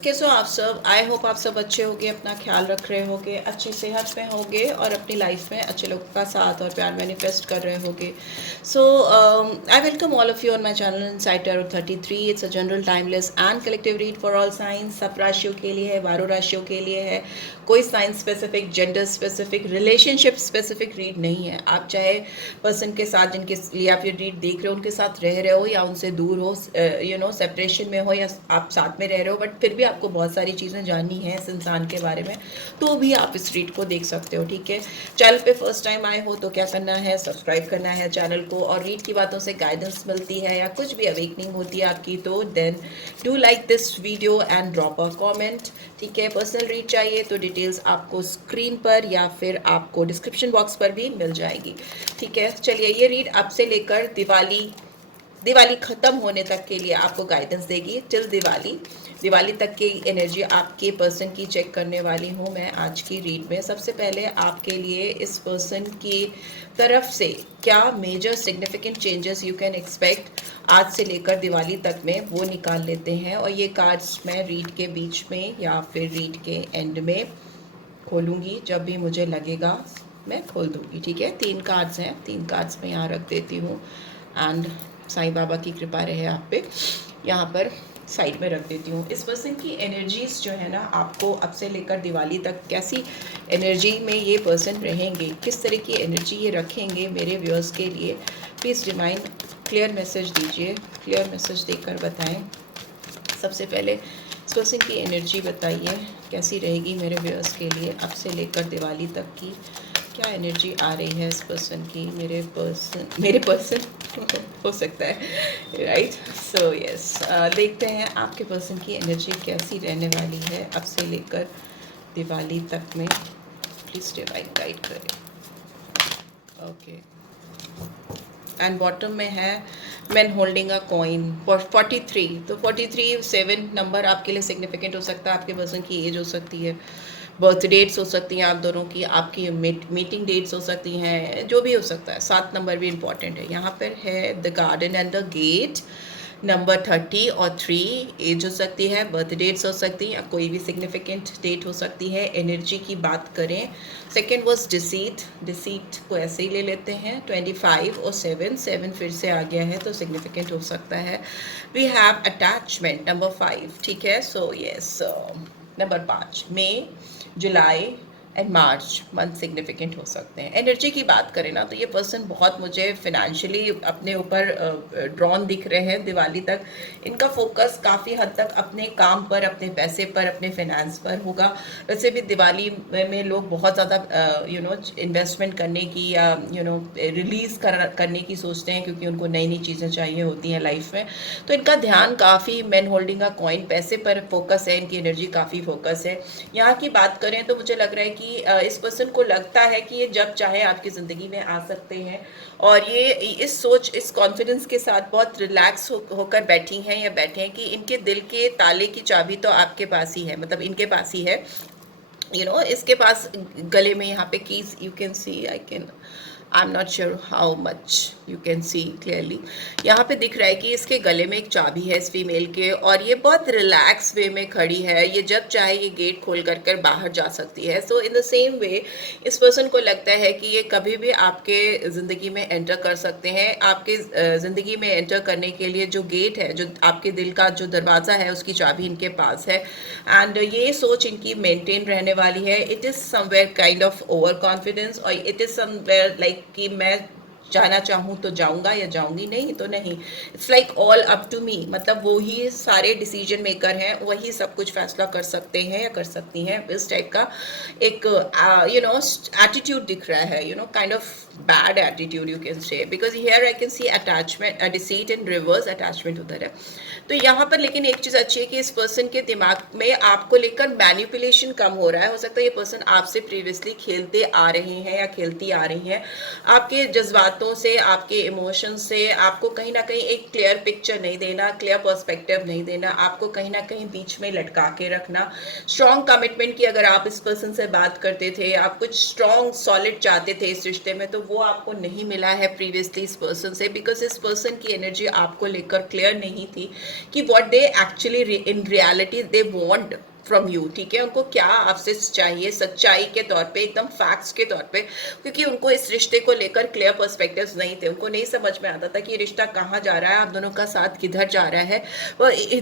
कैसे हो आप सब। आई होप आप सब अच्छे होगे, अपना ख्याल रख रहे होगे, अच्छी सेहत में होगे और अपनी लाइफ में अच्छे लोगों का साथ और प्यार मैनिफेस्ट कर रहे होगे। So I welcome all of you on my channel inside tarot 33। It's a general timeless and collective read for all signs. सब राशियों के लिए है, 12 राशियों के लिए है। कोई science specific, gender specific, relationship specific read नहीं है। आप चाहे पर्सन के साथ जिनके लिए आप ये रीड देख रहे हो उनके साथ रह रहे हो या उनसे दूर हो, सेपरेशन में हो या आप साथ में रह रहे हो, बट फिर भी आपको बहुत सारी चीज़ें जाननी है इस इंसान के बारे में, तो भी आप इस रीड को देख सकते हो। ठीक है, चैनल पे फर्स्ट टाइम आए हो तो क्या करना है, सब्सक्राइब करना है चैनल को। और रीड की बातों से गाइडेंस मिलती है या कुछ भी अवेकनिंग होती है आपकी, तो then do like this video and drop a comment. ठीक है, पर्सनल रीड चाहिए तो डिटेल्स आपको स्क्रीन पर या फिर आपको डिस्क्रिप्शन बॉक्स पर भी मिल जाएगी। ठीक है, चलिए, ये रीड आपसे लेकर दिवाली ख़त्म होने तक के लिए आपको गाइडेंस देगी। टिल दिवाली तक की एनर्जी आपके पर्सन की चेक करने वाली हूँ मैं आज की रीड में। सबसे पहले आपके लिए इस पर्सन की तरफ से क्या major significant changes you can expect आज से लेकर दिवाली तक में, वो निकाल लेते हैं। और ये कार्ड्स मैं रीड के बीच में या फिर रीड के एंड में खोलूँगी, जब भी मुझे लगेगा मैं खोल दूँगी। ठीक है, 3 कार्ड्स हैं, 3 कार्ड्स मैं यहाँ रख देती हूँ एंड साईं बाबा की कृपा रहे आप पे, यहाँ पर साइड में रख देती हूँ। इस पर्सन की एनर्जीज जो है ना, आपको अब से लेकर दिवाली तक कैसी एनर्जी में ये पर्सन रहेंगे, किस तरह की एनर्जी ये रखेंगे मेरे व्यूअर्स के लिए, प्लीज़ रिमाइंड, क्लियर मैसेज दीजिए, क्लियर मैसेज देकर बताएं। सबसे पहले इस पर्सन की एनर्जी बताइए कैसी रहेगी मेरे व्यूअर्स के लिए अब से लेकर दिवाली तक की। क्या एनर्जी आ रही है इस पर्सन की, मेरे पर्सन हो सकता है, राइट। सो यस, देखते हैं आपके पर्सन की एनर्जी कैसी रहने वाली है अब से लेकर दिवाली तक में। प्लीज़ डिवाइन गाइड करें। ओके, एंड बॉटम में है मैन होल्डिंग अ कॉइन 43। तो 43 7 नंबर आपके लिए सिग्निफिकेंट हो सकता है। आपके पर्सन की एज हो सकती है, बर्थ डेट्स हो सकती हैं आप दोनों की, आपकी मीटिंग डेट्स हो सकती हैं, जो भी हो सकता है। 7 नंबर भी इंपॉर्टेंट है। यहाँ पर है the garden and the gate, number 30 और 3, एज हो सकती है, बर्थ डेट्स हो सकती हैं, कोई भी सिग्निफिकेंट डेट हो सकती है। एनर्जी की बात करें, सेकेंड वॉज डिसीट को ऐसे ही ले लेते हैं। 25 और 7 फिर से आ गया है तो सिग्निफिकेंट हो सकता है। We have attachment, number 5। ठीक है, so yes, number 5, May, July and March month significant हो सकते हैं। एनर्जी की बात करें ना, तो ये पर्सन बहुत मुझे फिनेंशियली अपने ऊपर ड्रॉन दिख रहे हैं दिवाली तक। इनका फोकस काफ़ी हद तक अपने काम पर, अपने पैसे पर, अपने फाइनेंस पर होगा। वैसे भी दिवाली में लोग बहुत ज़्यादा इन्वेस्टमेंट करने की या रिलीज़ करने की सोचते हैं, क्योंकि उनको नई नई चीज़ें चाहिए होती हैं लाइफ में। तो इनका ध्यान काफ़ी मैन होल्डिंग का कॉइन, पैसे पर फोकस है, इनकी एनर्जी काफ़ी फोकस है। यहाँ की बात करें तो मुझे लग रहा है कि इस पर्सन को लगता है कि ये जब चाहे आपकी ज़िंदगी में आ सकते हैं, और ये इस सोच, इस कॉन्फिडेंस के साथ बहुत रिलैक्स होकर बैठी हैं या बैठे हैं कि इनके दिल के ताले की चाबी तो आपके पास ही है, मतलब इनके पास ही है। इसके पास गले में यहाँ पे keys you can see, I am not sure how much you can see clearly. यहाँ पे दिख रहा है कि इसके गले में एक चाबी है इस फीमेल के, और ये बहुत रिलैक्स वे में खड़ी है। ये जब चाहे ये गेट खोल कर बाहर जा सकती है। सो इन द सेम वे इस पर्सन को लगता है कि ये कभी भी आपके ज़िंदगी में एंटर कर सकते हैं। आपके ज़िंदगी में एंटर करने के लिए जो गेट है, जो आपके दिल का जो दरवाज़ा है, उसकी चाबी इनके पास है। एंड ये सोच इनकी मेंटेन रहने वाली है। It is somewhere kind of over confidence, और इट इज़ समवेयर लाइक कि मैं जाना चाहूँ तो जाऊँगा या जाऊँगी, नहीं तो नहीं। It's like all up to me, मतलब वो ही सारे डिसीजन मेकर हैं, वही सब कुछ फैसला कर सकते हैं या कर सकती हैं। इस टाइप का एक एटीट्यूड दिख रहा है, kind of bad attitude you can say, because here I can see attachment, deceit in reverse, attachment उधर है। तो यहाँ पर लेकिन एक चीज़ अच्छी है कि इस पर्सन के दिमाग में आपको लेकर मैनिपुलेशन कम हो रहा है। हो सकता है ये पर्सन आपसे प्रीवियसली खेलते आ रहे हैं या खेलती आ रही हैं, आपके जज्बातों से, आपके इमोशंस से आपको कहीं ना कहीं एक क्लियर पिक्चर नहीं देना, क्लियर पर्सपेक्टिव नहीं देना, आपको कहीं ना कहीं बीच में लटका के रखना। स्ट्रॉन्ग कमिटमेंट की अगर आप इस पर्सन से बात करते थे, आप कुछ स्ट्रॉन्ग सॉलिड चाहते थे इस रिश्ते में, तो वो आपको नहीं मिला है प्रीवियसली इस पर्सन से, बिकॉज इस पर्सन की एनर्जी आपको लेकर क्लियर नहीं थी कि what they actually in reality they want from you, ठीक है। उनको क्या आपसे चाहिए सच्चाई के तौर पे, एकदम फैक्ट्स के तौर पे, क्योंकि उनको इस रिश्ते को लेकर क्लियर पर्सपेक्टिव्स नहीं थे। उनको नहीं समझ में आता था कि ये रिश्ता कहाँ जा रहा है, आप दोनों का साथ किधर जा रहा है।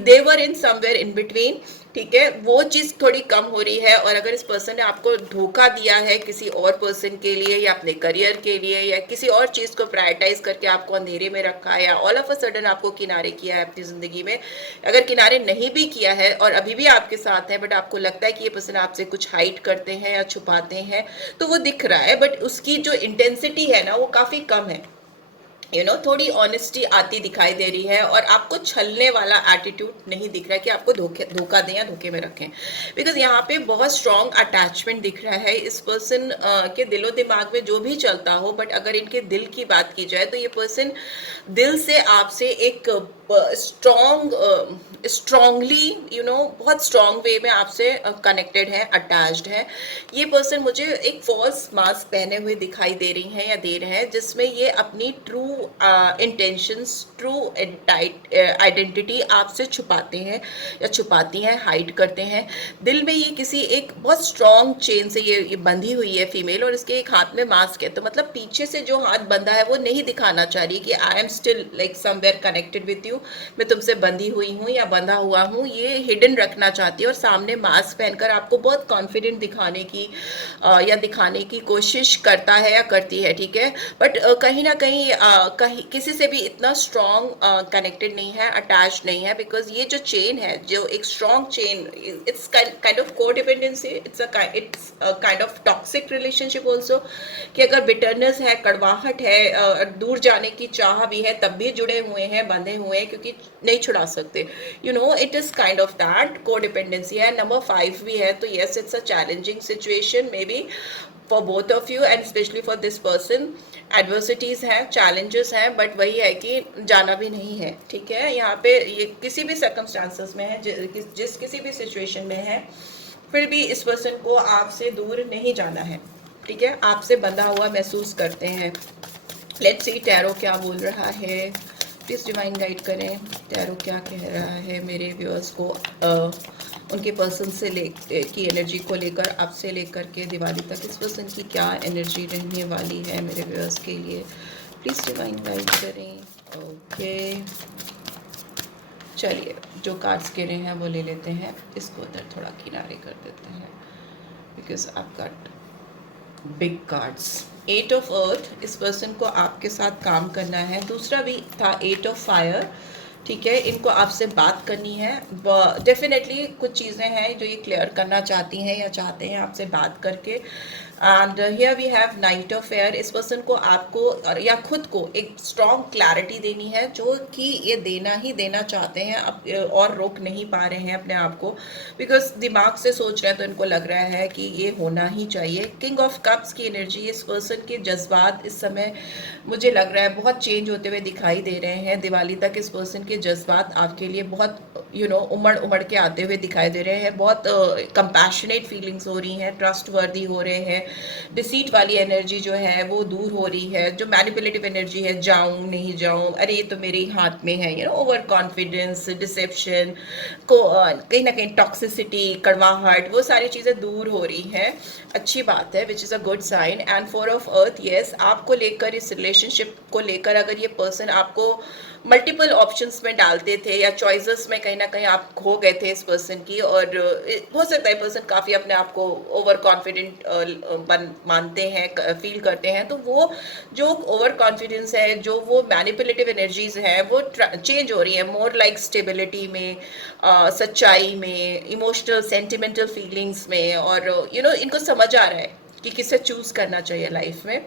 दे वर इन समवेयर इन बिटवीन, ठीक है। वो चीज़ थोड़ी कम हो रही है। और अगर इस पर्सन ने आपको धोखा दिया है किसी और पर्सन के लिए, या अपने करियर के लिए, या किसी और चीज़ को प्रायोरिटाइज करके आपको अंधेरे में रखा है, या ऑल ऑफ अ सडन आपको किनारे किया है अपनी ज़िंदगी में, अगर किनारे नहीं भी किया है और अभी भी आपके साथ है, बट आपको लगता है कि ये पर्सन आपसे कुछ हाइड करते हैं या छुपाते हैं, तो वो दिख रहा है, बट उसकी जो इंटेंसिटी है ना वो काफ़ी कम है। थोड़ी ऑनेस्टी आती दिखाई दे रही है, और आपको छलने वाला एटीट्यूड नहीं दिख रहा है कि आपको धोखा दें या धोखे में रखें। बिकॉज यहाँ पे बहुत स्ट्रॉन्ग अटैचमेंट दिख रहा है इस पर्सन के दिलो दिमाग में, जो भी चलता हो। बट अगर इनके दिल की बात की जाए तो ये पर्सन दिल से आपसे एक स्ट्रॉन्गली बहुत स्ट्रॉन्ग वे में आपसे कनेक्टेड है, अटैच्ड है। ये पर्सन मुझे एक फॉल्स मास्क पहने हुए दिखाई दे रही हैं या दे रहे हैं, जिसमें ये अपनी ट्रू इंटेंशंस, ट्रू आइडेंटिटी आपसे छुपाते हैं या छुपाती हैं, हाइड करते हैं। दिल में ये किसी एक बहुत स्ट्रॉन्ग चेन से ये बंधी हुई है फीमेल, और इसके एक हाथ में मास्क है। तो मतलब पीछे से जो हाथ बंधा है वो नहीं दिखाना चाह रही कि I am still like somewhere connected with you, मैं तुमसे बंधी हुई हूँ या बंधा हुआ हूँ, ये हिडन रखना चाहती है। और सामने मास्क पहनकर आपको बहुत कॉन्फिडेंट दिखाने की या दिखाने की कोशिश करता है या करती है, ठीक है। बट कहीं ना कहीं किसी से भी इतना स्ट्रॉन्ग कनेक्टेड नहीं है, अटैच नहीं है, बिकॉज ये जो चेन है, जो एक strong chain, it's kind of codependency, it's kind of toxic relationship also, कि अगर बिटरनेस है, कड़वाहट है, दूर जाने की चाह भी है, तब भी जुड़े हुए हैं, बंधे हुए हैं, क्योंकि नहीं छुड़ा सकते। It is kind of that को डिपेंडेंसी है। नंबर 5 भी है, तो yes it's a challenging situation may be for both of you and specially for this person. Adversities हैं, चैलेंजेस हैं, बट वही है कि जाना भी नहीं है, ठीक है। यहाँ पे ये किसी भी सर्कमस्टांसेस में है, जिस किसी भी सिचुएशन में है, फिर भी इस पर्सन को आपसे दूर नहीं जाना है, ठीक है। आपसे बंधा हुआ महसूस करते हैं। लेट्स सी टैरो क्या बोल रहा है, प्लीज़ डिवाइन गाइड करें। टैरो क्या कह रहा है मेरे व्यूअर्स को उनके पर्सन से की एनर्जी को लेकर, आपसे लेकर के दिवाली तक इस पर्सन की क्या एनर्जी रहने वाली है मेरे व्यूअर्स के लिए, प्लीज़ डिवाइन गाइड करें। ओके, चलिए जो कार्ड्स गिरे हैं वो ले लेते हैं, इसको उधर थोड़ा किनारे कर देते हैं, बिकॉज आप got big cards. 8 of earth, इस पर्सन को आपके साथ काम करना है। दूसरा भी था 8 ऑफ फायर, ठीक है। इनको आपसे बात करनी है, डेफिनेटली कुछ चीज़ें हैं जो ये क्लियर करना चाहती हैं या चाहते हैं आपसे बात करके। And here we have knight of air, इस पर्सन को आपको या खुद को एक स्ट्रॉन्ग क्लैरिटी देनी है, जो कि ये देना ही देना चाहते हैं अब, और रोक नहीं पा रहे हैं अपने आप को, बिकॉज दिमाग से सोच रहे हैं तो इनको लग रहा है कि ये होना ही चाहिए। किंग ऑफ कप्स की एनर्जी, इस पर्सन के जज्बात इस समय मुझे लग रहा है बहुत चेंज होते हुए दिखाई दे रहे हैं। दिवाली तक इस पर्सन के जज्बात आपके लिए बहुत उमड़ के आते हुए दिखाई दे रहे हैं। बहुत कंपैशनेट फीलिंग्स हो रही हैं, ट्रस्ट वर्दी हो रहे हैं। डिसीट वाली एनर्जी जो है वो दूर हो रही है। जो मैनिपुलेटिव एनर्जी है, जाऊं नहीं जाऊं, अरे ये तो मेरे ही हाथ में है, ओवर कॉन्फिडेंस, डिसेप्शन को, कहीं ना कहीं टॉक्सिसिटी, कड़वाहट, वो सारी चीज़ें दूर हो रही हैं। अच्छी बात है, which is a good sign. And 4 of earth, yes, आपको लेकर, इस रिलेशनशिप को लेकर अगर ये पर्सन आपको मल्टीपल ऑप्शंस में डालते थे या चॉइसेस में कहीं ना कहीं आप खो गए थे इस पर्सन की, और हो सकता है पर्सन काफ़ी अपने आप को ओवर कॉन्फिडेंट मानते हैं, फील करते हैं, तो वो जो ओवर कॉन्फिडेंस है, जो वो मैनिपुलेटिव एनर्जीज है, वो चेंज हो रही है मोर लाइक स्टेबिलिटी में, सच्चाई में, इमोशनल सेंटिमेंटल फीलिंग्स में, और इनको समझ आ रहा है कि किसे चूज करना चाहिए लाइफ में।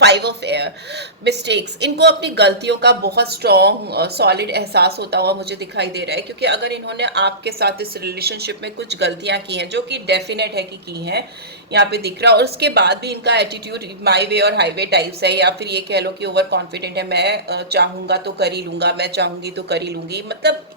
5 ऑफ एयर, मिस्टेक्स, इनको अपनी गलतियों का बहुत स्ट्रॉन्ग सॉलिड एहसास होता हुआ मुझे दिखाई दे रहा है, क्योंकि अगर इन्होंने आपके साथ इस रिलेशनशिप में कुछ गलतियां की हैं, जो कि डेफिनेट है कि की हैं, यहाँ पे दिख रहा है, और उसके बाद भी इनका एटीट्यूड माई वे और हाईवे टाइप्स है, या फिर ये कह लो कि ओवर कॉन्फिडेंट है, मैं चाहूँगा तो कर ही लूँगा, मैं चाहूँगी तो कर ही लूँगी, मतलब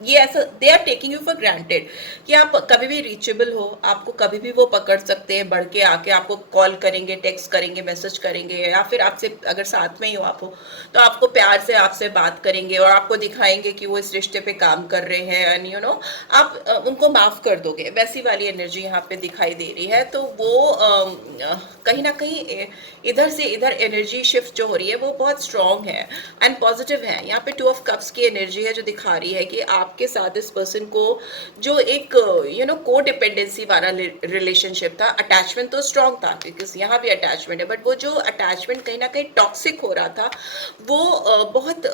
ये ऐसा they are taking you for granted कि आप कभी भी रीचेबल हो, आपको कभी भी वो पकड़ सकते हैं, बढ़ के आके आपको कॉल करेंगे, टेक्स्ट करेंगे, मैसेज करेंगे, या फिर आपसे अगर साथ में ही हो आप हो तो आपको प्यार से आपसे बात करेंगे और आपको दिखाएंगे कि वो इस रिश्ते पे काम कर रहे हैं, एंड यू नो आप उनको माफ कर दोगे, वैसी वाली एनर्जी यहाँ पे दिखाई दे रही है। तो वो कहीं ना कहीं इधर से इधर एनर्जी शिफ्ट जो हो रही है वो बहुत स्ट्रांग है एंड पॉजिटिव है। यहाँ पे 2 ऑफ कप्स की एनर्जी है जो दिखा रही है कि आपके साथ इस पर्सन को जो एक यू नो को डिपेंडेंसी वाला रिलेशनशिप था, अटैचमेंट तो स्ट्रांग था क्योंकि यहाँ भी अटैचमेंट है, बट वो जो अटैचमेंट कहीं ना कहीं टॉक्सिक हो रहा था वो बहुत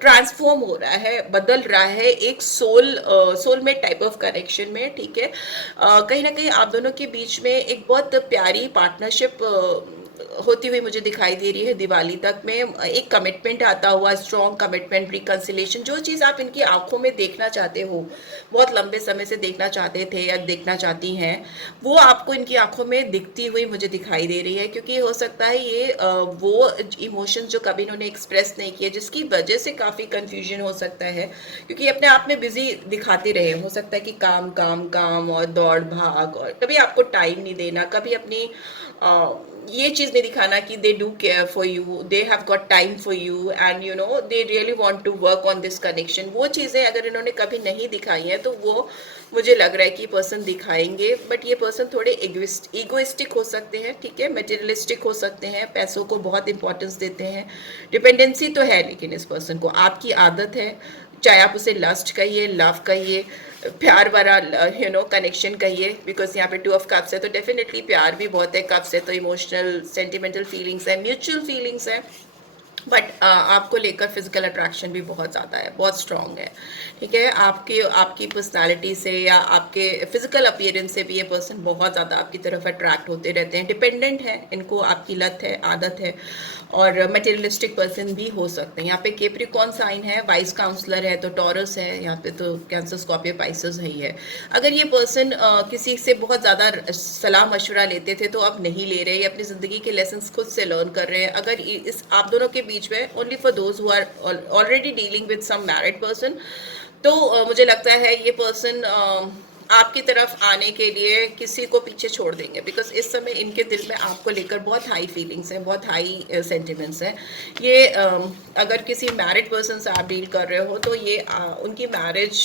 ट्रांसफॉर्म हो रहा है, बदल रहा है एक सोलमेट टाइप ऑफ कनेक्शन में, ठीक है। कहीं ना कहीं आप दोनों के बीच में एक बहुत प्यारी पार्टनरशिप होती हुई मुझे दिखाई दे रही है। दिवाली तक में एक कमिटमेंट आता हुआ, स्ट्रॉन्ग कमिटमेंट, रिकंसिलेशन, जो चीज़ आप इनकी आंखों में देखना चाहते हो, बहुत लंबे समय से देखना चाहते थे या देखना चाहती हैं, वो आपको इनकी आंखों में दिखती हुई मुझे दिखाई दे रही है। क्योंकि हो सकता है ये वो इमोशंस जो कभी इन्होंने एक्सप्रेस नहीं किए, जिसकी वजह से काफ़ी कंफ्यूजन हो सकता है, क्योंकि अपने आप में बिजी दिखाते रहे। हो सकता है कि काम काम काम और दौड़ भाग, और कभी आपको टाइम नहीं देना, कभी अपनी ये चीज़ नहीं दिखाना कि they do care for you, they have got time for you, and you know they really want to work on this connection. वो चीज़ें अगर इन्होंने कभी नहीं दिखाई हैं तो वो मुझे लग रहा है कि पर्सन दिखाएंगे। बट ये पर्सन थोड़े इगोइस्टिक हो सकते हैं, ठीक है, मटेरियलिस्टिक हो सकते हैं, पैसों को बहुत इंपॉर्टेंस देते हैं, डिपेंडेंसी तो है, लेकिन इस पर्सन को आपकी आदत है, चाहे आप उसे लस्ट कहिए, लव कहिए, प्यार वाला यू नो कनेक्शन कहिए, बिकॉज यहाँ पे 2 ऑफ कप्स है तो डेफिनेटली प्यार भी बहुत है, कप्स है तो इमोशनल सेंटिमेंटल फीलिंग्स है, म्यूचुअल फीलिंग्स है, बट आपको लेकर फिजिकल अट्रैक्शन भी बहुत ज़्यादा है, बहुत स्ट्रांग है, ठीक है। आपकी आपकी पर्सनालिटी से या आपके फिजिकल अपीयरेंस से भी ये पर्सन बहुत ज़्यादा आपकी तरफ अट्रैक्ट होते रहते हैं, डिपेंडेंट है, इनको आपकी लत है, आदत है, और मटेरियलिस्टिक पर्सन भी हो सकते हैं। यहाँ पे कैप्रिकॉर्न साइन है, वाइस काउंसलर है तो टॉरस है, यहाँ पे तो कैंसर, स्कॉर्पियो, पाइसेस ही है। अगर ये पर्सन किसी से बहुत ज़्यादा सलाह मशवरा लेते थे तो अब नहीं ले रहे, अपनी ज़िंदगी के लेसन खुद से लर्न कर रहे हैं। अगर इस आप दोनों के बीच में only for those who are already dealing with some married person, तो मुझे लगता है ये पर्सन आपकी तरफ आने के लिए किसी को पीछे छोड़ देंगे, बिकॉज इस समय इनके दिल में आपको लेकर बहुत हाई फीलिंग्स हैं, बहुत हाई सेंटिमेंट्स हैं। ये अगर किसी मैरिड पर्सन से आप डील कर रहे हो तो ये उनकी मैरिज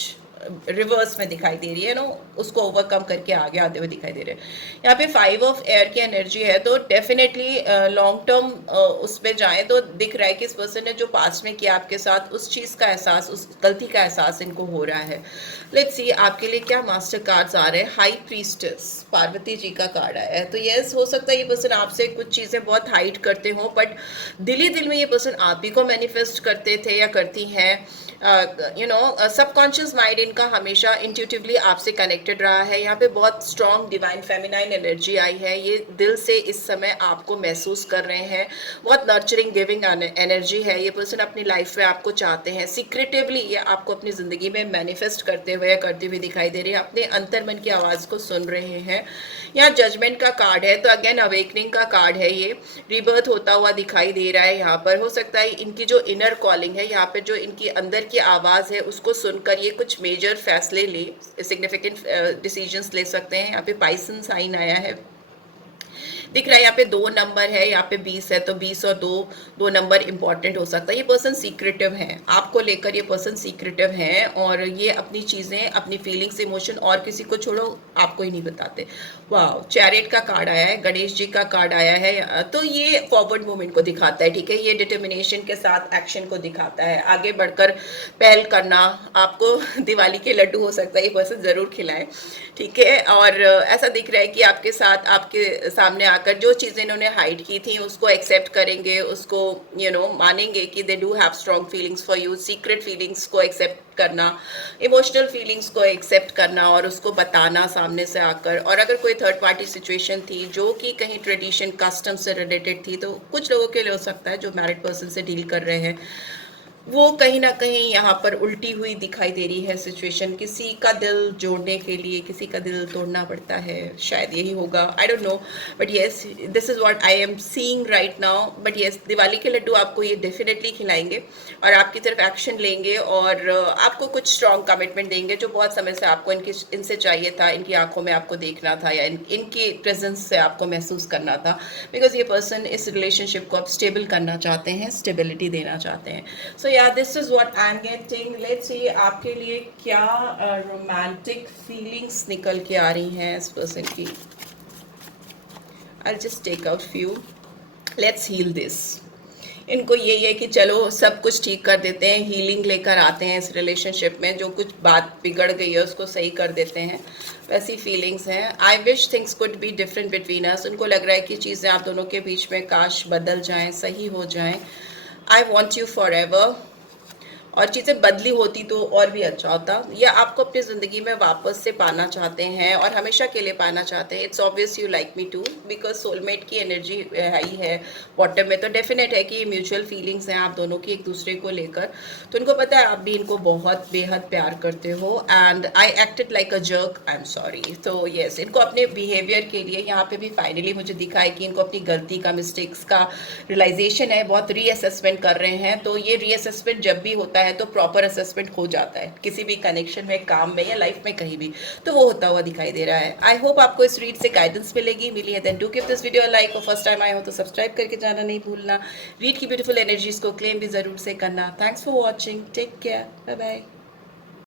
रिवर्स में दिखाई दे रही है नो, उसको ओवरकम करके आगे आते हुए दिखाई दे रहे हैं। यहाँ पे 5 ऑफ एयर की एनर्जी है तो डेफिनेटली लॉन्ग टर्म उसमें जाएं तो दिख रहा है कि इस पर्सन ने जो पास्ट में किया आपके साथ, उस चीज़ का एहसास, उस गलती का एहसास इनको हो रहा है। लेट्स सी आपके लिए क्या मास्टर कार्ड्स आ रहे हैं। हाई प्रीस्टेस, पार्वती जी का कार्ड आया है, तो यस हो सकता है ये पर्सन आपसे कुछ चीज़ें बहुत हाइड करते हो, बट दिल ही दिल में ये पर्सन आप ही को मैनिफेस्ट करते थे या करती हैं। यू नो सबकॉन्शियस माइंड इनका हमेशा इंट्यूटिवली आपसे कनेक्टेड रहा है। यहाँ पे बहुत स्ट्रॉन्ग डिवाइन फेमिनाइन एनर्जी आई है, ये दिल से इस समय आपको महसूस कर रहे हैं, बहुत नर्चरिंग गिविंग एनर्जी है। ये पर्सन अपनी लाइफ में आपको चाहते हैं, सीक्रेटिवली ये आपको अपनी ज़िंदगी में मैनिफेस्ट करते हुए या करती हुई दिखाई दे रही है, अपने अंतर्मन की आवाज़ को सुन रहे हैं। यहाँ जजमेंट का कार्ड है तो अगेन अवेकनिंग का कार्ड है, ये रिबर्थ होता हुआ दिखाई दे रहा है। यहाँ पर हो सकता है इनकी जो इनर कॉलिंग है, यहाँ पे जो इनकी अंदर की आवाज़ है उसको सुनकर ये कुछ मेजर फैसले ले, सिग्निफिकेंट डिसीजंस ले सकते हैं। यहाँ पे पाइसन साइन आया है, दिख रहा है यहाँ पे 2 नंबर है, यहाँ पे 20 है तो 20 और 2 नंबर इंपॉर्टेंट हो सकता है। ये पर्सन सीक्रेटिव है, आपको लेकर ये पर्सन सीक्रेटिव है, और ये अपनी चीज़ें, अपनी फीलिंग्स, इमोशन और किसी को छोड़ो आपको ही नहीं बताते। वाह, चैरियट का कार्ड आया है, गणेश जी का कार्ड आया है, तो ये फॉरवर्ड मूवमेंट को दिखाता है, ठीक है। ये डिटर्मिनेशन के साथ एक्शन को दिखाता है, आगे बढ़कर पहल करना। आपको दिवाली के लड्डू हो सकता है ये पर्सन ज़रूर खिलाए, ठीक है। और ऐसा दिख रहा है कि आपके साथ, आपके सामने आकर जो चीज़ें इन्होंने हाइड की थी उसको एक्सेप्ट करेंगे, उसको यू नो मानेंगे कि they do have strong feelings for you. Secret feelings को एक्सेप्ट करना, इमोशनल फीलिंग्स को एक्सेप्ट करना और उसको बताना सामने से आकर। और अगर कोई थर्ड पार्टी सिचुएशन थी जो कि कहीं ट्रेडिशन, कस्टम से रिलेटेड थी, तो कुछ लोगों के लिए हो सकता है जो मैरिड पर्सन से डील कर रहे हैं, वो कहीं न कहीं यहाँ पर उल्टी हुई दिखाई दे रही है सिचुएशन। किसी का दिल जोड़ने के लिए किसी का दिल तोड़ना पड़ता है, शायद यही होगा, I don't know. But yes, this is what I am seeing right now. But yes, Diwali के लड्डू आपको ये डेफिनेटली खिलाएँगे और आपकी तरफ एक्शन लेंगे और आपको कुछ स्ट्रॉन्ग कमिटमेंट देंगे जो बहुत समय से आपको इनसे चाहिए था, इनकी आँखों में आपको देखना था या इनकी प्रेज़ेंस से आपको महसूस करना था। बिकॉज़ ये पर्सन इस रिलेशनशिप को अब स्टेबल करना चाहते हैं, स्टेबिलिटी देना चाहते हैं। सो या this is what I am getting. Let's see आपके लिए क्या रोमांटिक फीलिंग्स निकल के आ रही हैं इस पर्सन की। I just take out few. Let's heal this. इनको ये है कि चलो सब कुछ ठीक कर देते हैं, हीलिंग लेकर आते हैं इस रिलेशनशिप में, जो कुछ बात बिगड़ गई है उसको सही कर देते हैं, वैसी फीलिंग्स हैं। I wish things could be different between us. उनको लग रहा है कि चीज़ें आप दोनों के बीच में काश बदल जाएं, सही हो जाएं। I want you for ever. और चीज़ें बदली होती तो और भी अच्छा होता। या आपको अपनी ज़िंदगी में वापस से पाना चाहते हैं और हमेशा के लिए पाना चाहते हैं। It's obvious you like me too, because soulmate की एनर्जी है ही है बॉटम में, तो डेफिनेट है कि ये म्यूचुअल फीलिंग्स हैं आप दोनों की एक दूसरे को लेकर। तो इनको पता है आप भी इनको बहुत बेहद प्यार करते हो। And I acted like a jerk, I am sorry. तो येस, इनको अपने बिहेवियर के लिए यहाँ पे भी फाइनली मुझे दिखा है कि इनको अपनी गलती का, मिस्टेक्स का रियलाइजेशन है, बहुत रीअसेसमेंट कर रहे हैं। तो ये रीअसेसमेंट जब भी होता है तो प्रॉपर असेसमेंट हो जाता है किसी भी कनेक्शन में, काम में या लाइफ में कहीं भी, तो वो होता हुआ दिखाई दे रहा है। आई होप आपको इस रीड से गाइडेंस मिली है। Then do give this video like, और फर्स्ट टाइम आए हो तो सब्सक्राइब करके जाना नहीं भूलना। रीड की ब्यूटीफुल एनर्जीज को क्लेम भी जरूर से करना। Thanks for watching, take care, bye bye.